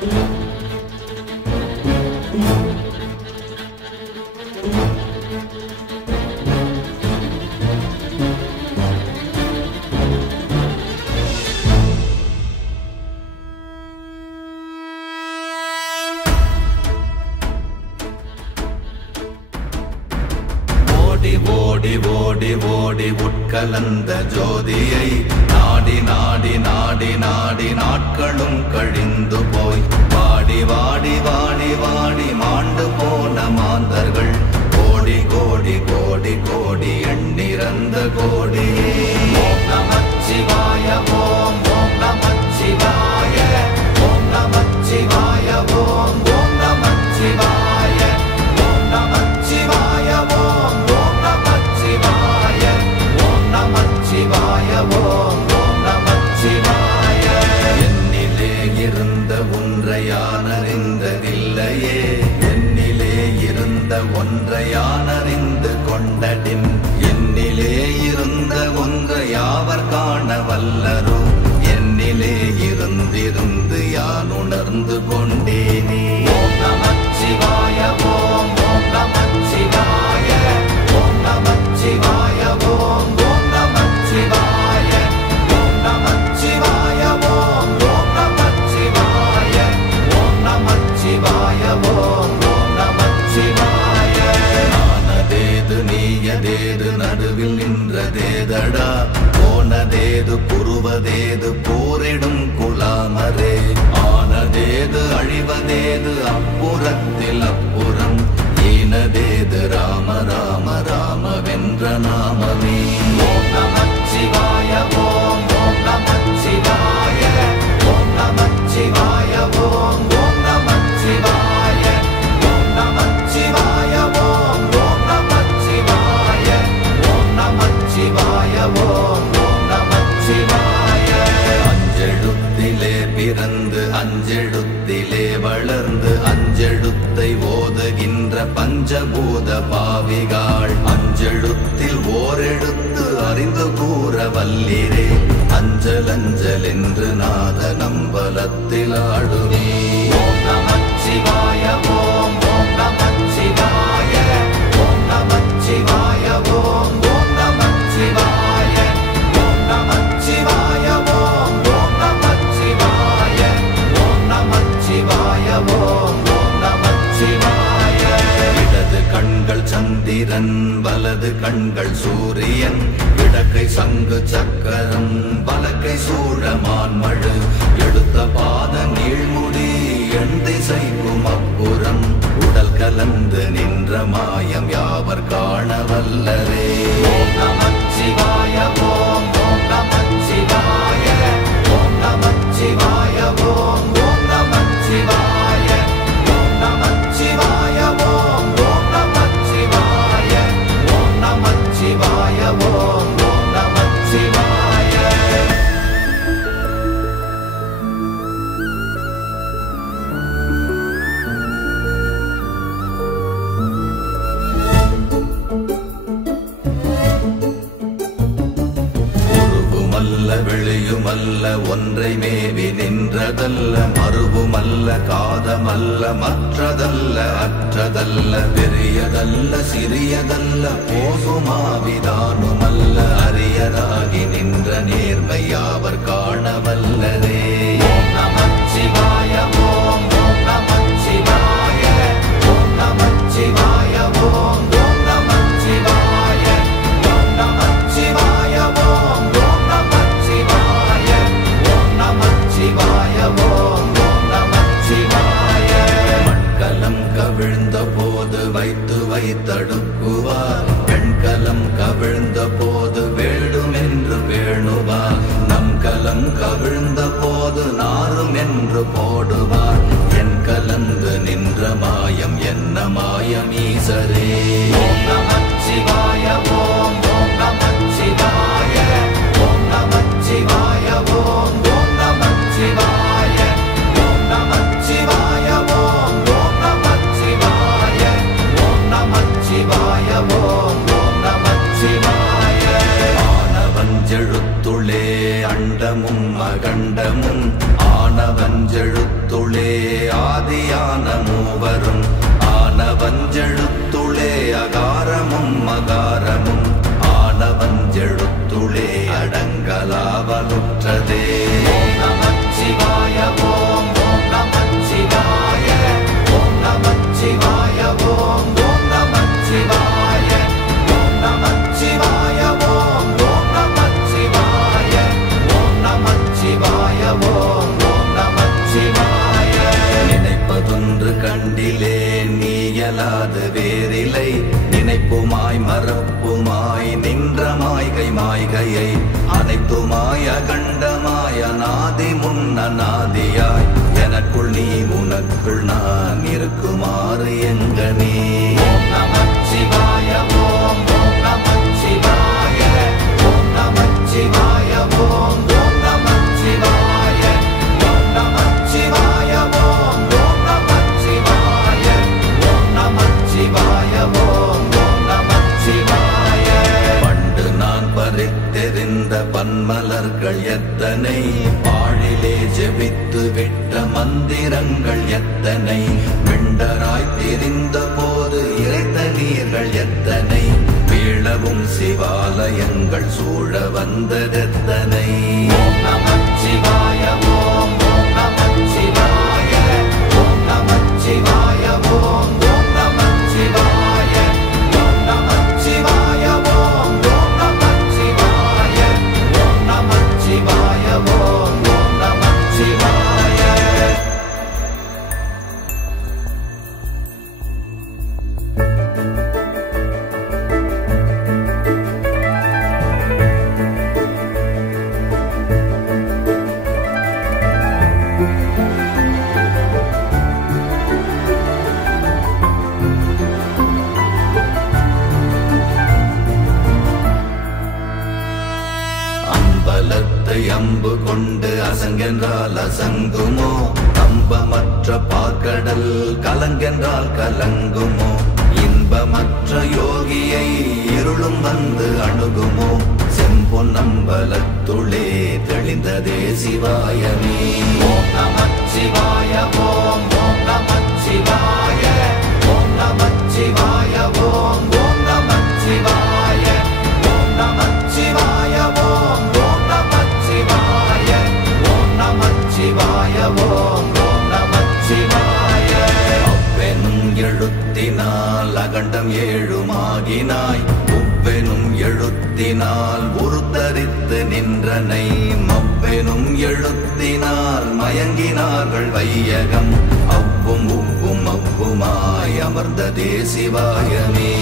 ஓடி ஓடி ஓடி உட்கலந்த ஜோதியை நாடி நாடி நாடி நாடி நாட்களும் கழிந்து போய் வாடி வாடி வாடி வாடி மாண்டு போன மாந்தர்கள் கோடி கோடி கோடி கோடி எண்ணிறந்த கோடி. ஓம் நமச்சிவாய ஓம் ஓம் நமச்சிவாய ஓம் நமச்சிவாய ஓம் ஓம் நமச்சிவாய ஓம் நமச்சிவாய ஓம் நமச்சிவாய ஓம் ஓம் நமச்சிவாய. என்னிலே இருந்த ஒன்றை யான் அறிந்ததில்லையே, என்னிலே இருந்த ஒன்றை யான் அறிந்து கொண்டடின், என்னிலே இருந்த ஒன்றை யாவர் காண வல்லரோ, என்னிலே இருந்திருந்து யான் உணர்ந்து கொண்டேனே. ஓம் நமச்சிவாய ஓம் ஓம் நமச்சிவாய ஓம் நமச்சிவாய ஓம் ஓம் நமச்சிவாய ஓம் நமச்சிவாய ஓம் ஓம் நமச்சிவாய ஓம் நமச்சிவாய ஓம் ஓம் நமச்சிவாய. நானதேது நீயதேது நடுவில் நின்றதேதடா, போனதேது புருவதேது போரிடும் குலாமரே, ஆனதேது அழிவதேது அப்புறத்தில் அப்புறம், ஈனதேது ராம ராம ராமவென்ற நாமமே. ஓம் நமச்சிவாய ஓம் ஓம் நமச்சிவாய ஓம் நமச்சிவாய ஓம் ஓம் நமச்சிவாய ஓம் நமச்சிவாய ஓம் ஓம் நமச்சிவாய ஓம் நமச்சிவாய ஓம் ஓம் நமச்சிவாய. அஞ்செழுத்திலே பிறந்து அஞ்செழுத்திலே வளர்ந்து அஞ்செழுத்தை ஓதுகின்ற பஞ்சபூத பாவிகாள், அஞ்செழுத்தில் ஓரெழுத்து அறிந்து கூற வல்லிரே, அஞ்சல் அஞ்சல் என்று நாத நம்பலத்தில் ஆடுவே. ஓம் நமச்சிவாய ஓம் ஓம் நமச்சிவாய ஓம் நமச்சிவாய ஓம் ஓம் நமச்சிவாய ஓம் நமச்சிவாய ஓம் ஓம் நமச்சிவாய ஓம் நமச்சிவாய ஓம் ஓம் நமச்சிவாய. இடது கண்கள் சந்திரன் வலது கண்கள் சூரியன், இடக்கை சங்கு சக்கரம் வலக்கை சூழமான்மழு, எடுத்த பாத நீழ்முடி எண் திசைக்கும் அப்புறம், உடல் கலந்து நின்ற மாயம் யாவர் காண வல்லரே. ஓம் நமச்சிவாய ஓம் ஓம் நமச்சிவாய ஓம் நமச்சிவாய ஓம் ஓம் நமச்சிவாய ஓம் நமச்சிவாய ஓம் ஓம் நமச்சிவாய ஓம் நமச்சிவாய ஓம் ஓம் நமச்சிவாய. வெளியுமல்ல ஒன்றை மேவி நின்றதல்ல, மறுவுமல்ல காதமல்ல மற்றதல்ல அற்றதல்ல, பெரியதல்ல சிறியதல்ல போகுமாவிதானுமல்ல, அரியதாகி நின்ற நேர்மை யாவர் காண வல்லரே. ஓம் நமச்சிவாய ஓம் ஓம் நமச்சிவாய ஓம் நமச்சிவாய ஓம் ஓம் நமச்சிவாய ஓம் நமச்சிவாய ஓம் ஓம் நமச்சிவாய ஓம் நமச்சிவாய ஓம் ஓம் நமச்சிவாய. மண்கலம் கவிழ்ந்த போது வைத்து வைத்தடுக்குவார், பெண்கலம் கவிழ்ந்த போது வேடும் என்று வேணுவார், நம் கலம் கவிழ்ந்த போது நாரும் என்று போடுவார், என் கலந்து நின்ற மாயம் என்ன மாயம் ஈசரே. ஓம் நமச்சிவாய ஓம் ஓம் நமச்சிவாய ஓம் நமச்சிவாய ஓம் ஓம் நமச்சிவாய ஓம் நமச்சிவாய ஓம் ஓம் நமச்சிவாய ஓம் நமச்சிவாய ஓம் ஓம் நமச்சிவாய. ஆனவஞ்செழுத்துளே அண்டமும் அகண்டமும், ஆனவஞ்செழுத்துளே எழுத்துளே ஆதியான மூவரும் ஆனவஞ்செழுத்துளே அகாரமும் மகாரமும் ஆனவஞ்செழுத்துளே அடங்கலாவலுற்றதே. ஓம் நமச்சிவாய ஓம் ஓம் நமச்சிவாய ஓம் நமச்சிவாய ஓம் ஓம் நமச்சிவாய ஓம் நமச்சிவாய ஓம் ஓம் நமச்சிவாய ஓம் நமச்சிவாய ஓம் ஓம் நமச்சிவாய. நினைப்பதொன்று கண்டிலே நீயலாது வேறில்லை நினைப்புமாய் மறப்புமாய் நின்ற மாய்கை மாய்கையை அனைத்துமாய் அகண்டமாய் அநாதி முன்னநாதியாய் எனக்குள் நீ உனக்குள் நான் இருக்குமாறு எங்கனே. ஓம் நமச்சிவாய ஓம் ஓம் நமச்சிவாய ஓம் நமச்சிவாய ஓம் ஓம் நமச்சிவாய ஓம் நமச்சிவாய ஓம் ஓம் நமச்சிவாய ஓம் நமச்சிவாய ஓம் ஓம் நமச்சிவாய. பண்டு நான் பறித்தெறிந்த பன்மலர்கள் எத்தனை பாழிலே ஜெபித்து விட்ட மந்திரங்கள் எத்தனை விண்டராய் தெரிந்த போது இறைத்த நீர்கள் எத்தனை வீழவும் சிவாலயங்கள் சூழ வந்ததெத்தனை. ஓம் நமச்சிவாய ஓம் ஓம் நமச்சிவாய ஓம் நமச்சிவாய ஓம் ஓம் நமச்சிவாய ஓம் நமச்சிவாய ஓம் ஓம் நமச்சிவாய ஓம் நமச்சிவாய ஓம் ஓம் நமச்சிவாய. அம்பலத்தை அம்பு கொண்டு அசங்கென்றால் அசங்குமோ கம்பமற்ற பாற்கடல் கலங்கென்றால் கலங்குமோ இன்பமற்ற யோகியை இருளும் வந்து அணுகுமோ செம்பொன்னம்பலத்துளே தெளிந்ததே சிவாயமே. ஓம் நமச்சிவாய ஓம் ஓம் நமச்சிவாய ஓம் நமச்சிவாய ஓம் ஓம் நமச்சிவாய ஓம் நமச்சிவாய ஓம் ஓம் நமச்சிவாய ஓம் நமச்சிவாய ஓம் ஓம் நமச்சிவாய. அவ்வெனும் எழுத்தினால் அகண்டம் ஏழுமாகினாய் உவ்வெனும் எழுத்தினால் உருத்தரித்து நின்றனை மவ்வெனும் எழுத்தினால் மயங்கினார்கள் வையகம் அவ்வும் உவ்வும் அவ்வுமாய் அமர்ந்ததே சிவாயமே.